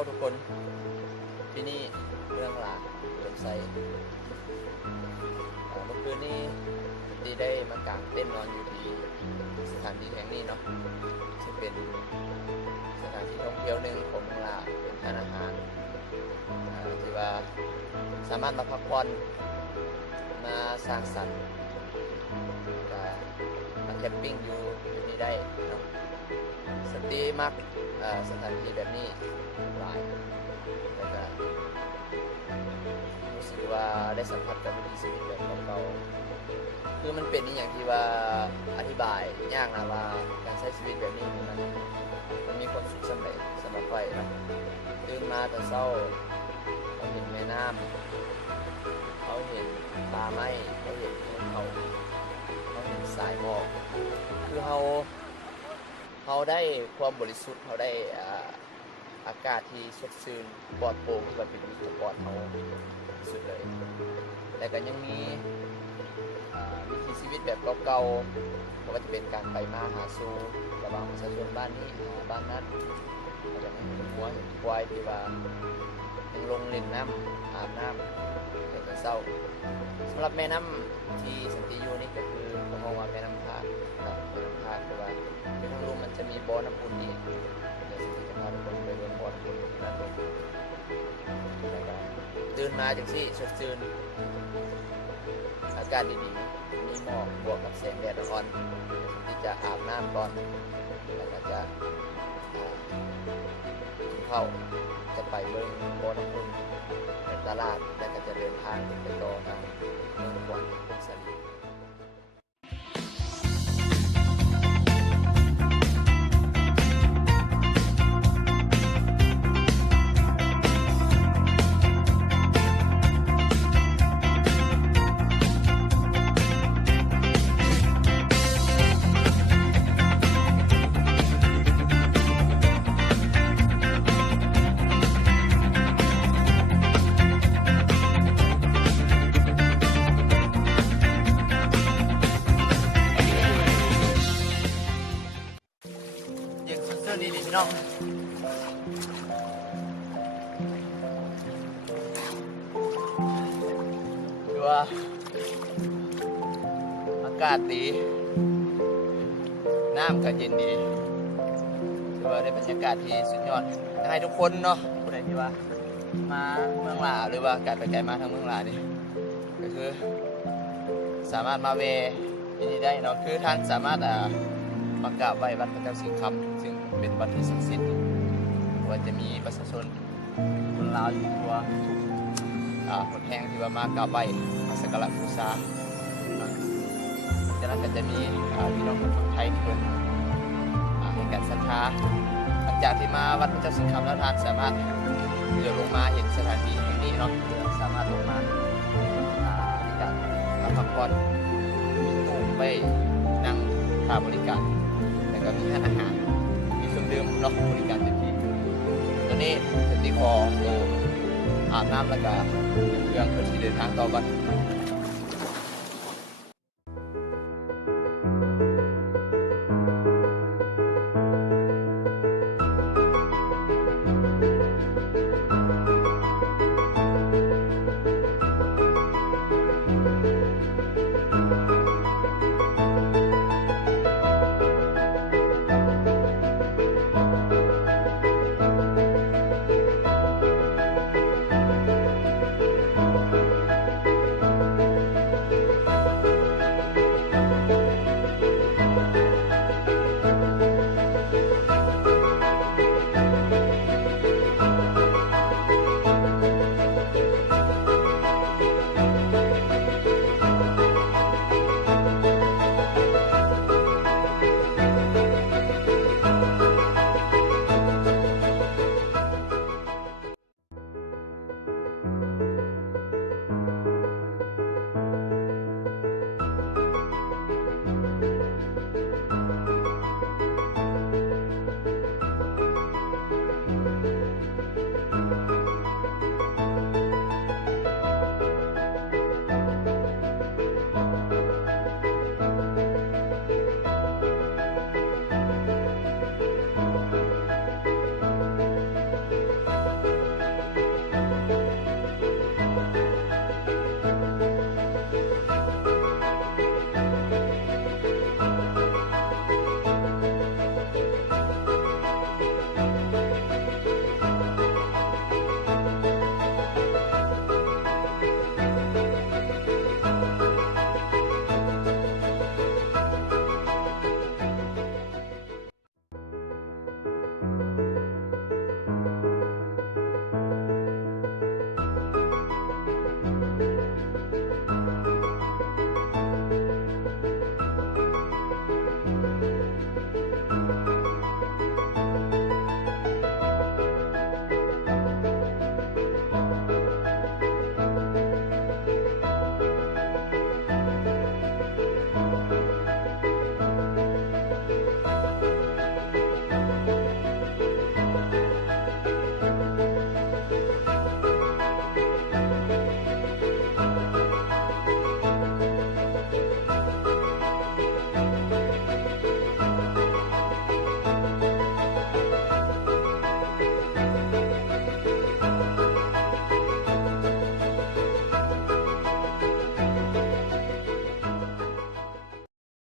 าทุกคนที่นี่เรื่องหลากเริ่มใส่เมื่อคืนนี้ที่ได้มากางเต้นนอนอยู่ที่สถานที่แห่งนี้เนาะซึ่งเป็นสถานที่ท่องเที่ยวหนึ่งของเมืองลาวเป็นร้านอาหารที่ว่าสามารถมาพักผ่อนมาสร้างสรรค์มาแคมปิ้งอยู่นี่ได้เนาะสตีมักสถานที่แบบนี้หลายแล้วก็รู้สึกว่าได้สัมผัสกับวิถีชีวิตแบบเก่าๆคือมันเป็นอย่างที่ว่าอธิบายยากนะว่าการใช้ชีวิตแบบนี้มันมีความสุขสำหรับใครนะตื่นมาแต่เช้าเขาเห็นแม่น้ำเขาเห็นป่าไม้เขาเห็นภูเขาเขาเห็นสายหมอกคือเขาได้ความบริสุทธิ์เขาได้อากาศที่สดชื่นปลอดโปร่งที่ว่าเป็นมิตรปลอดเขาสุดเลยแต่ก็ยังมีวิถีชีวิตแบบเก่าๆก็จะเป็นการไปมาหาสู่ระหว่างประชาชนบ้านนี้บ้านนั้นก็จะมีหัวเห็นควายที่ว่ายังลงเล่นน้ำอาบน้ำในตอนเช้าสำหรับแม่น้ำที่สันติอยู่นี่ก็คือผมมองว่าแม่น้ำพาดนะแม่น้ำพาดเพราะว่าในทางลุ่มมันจะมีบ่อน้ำอุ่นอีกเดี๋ยวจะพาทุกคนไปเดินบ่อน้ำอุ่นนั่นเองตื่นมาจังสิสดชื่นอากาศดีๆมีหมอกบวกกับแสงแดดอ่อนที่จะอาบน้ำก่อนแล้วก็จะกินข้าวจะไปเบิ่งบ่อน้ำอุ่นในตลาดแล้วก็จะเดินทางไปต่อทางเมืองกวางพงศาลีนี่พี่น้องดูว่าอากาศดีน้ำก็เย็นดีถือว่าได้บรรยากาศที่สุดยอดอยากให้ทุกคนเนาะผู้ใดที่ว่ามาเมืองลาวหรือว่าการไปไกลมาทางเมืองลาวนี่ก็คือสามารถมาเวที่นี่ได้เนาะคือท่านสามารถมากราบไหว้วัดพระเจ้าสิงห์คำซึ่งเป็นวัดที่ศักดิ์สิทธิ์ว่าจะมีประชาชนคนลาวอยู่ทั่วทุกคนแห่งที่ว่ามากราบไหว้มาสักการะบูชาจากนั้นก็จะมีพี่น้องคนไทยที่เป็นให้การศรัทธาหลังจากที่มาวัดพระเจ้าสิงห์คำแล้วท่านสามารถเดินลงมาเห็นสถานที่แห่งนี้เนาะสามารถลงมาในการพักผ่อนมีตู้ไปนั่งค่าบริการแล้วก็มีอาหารมีเครื่องดื่มเนาะบริการเต็มที่ตอนนี้สติคอโตอาบน้ำแล้วก็เครื่องเพื่อที่เดินทางต่อกัน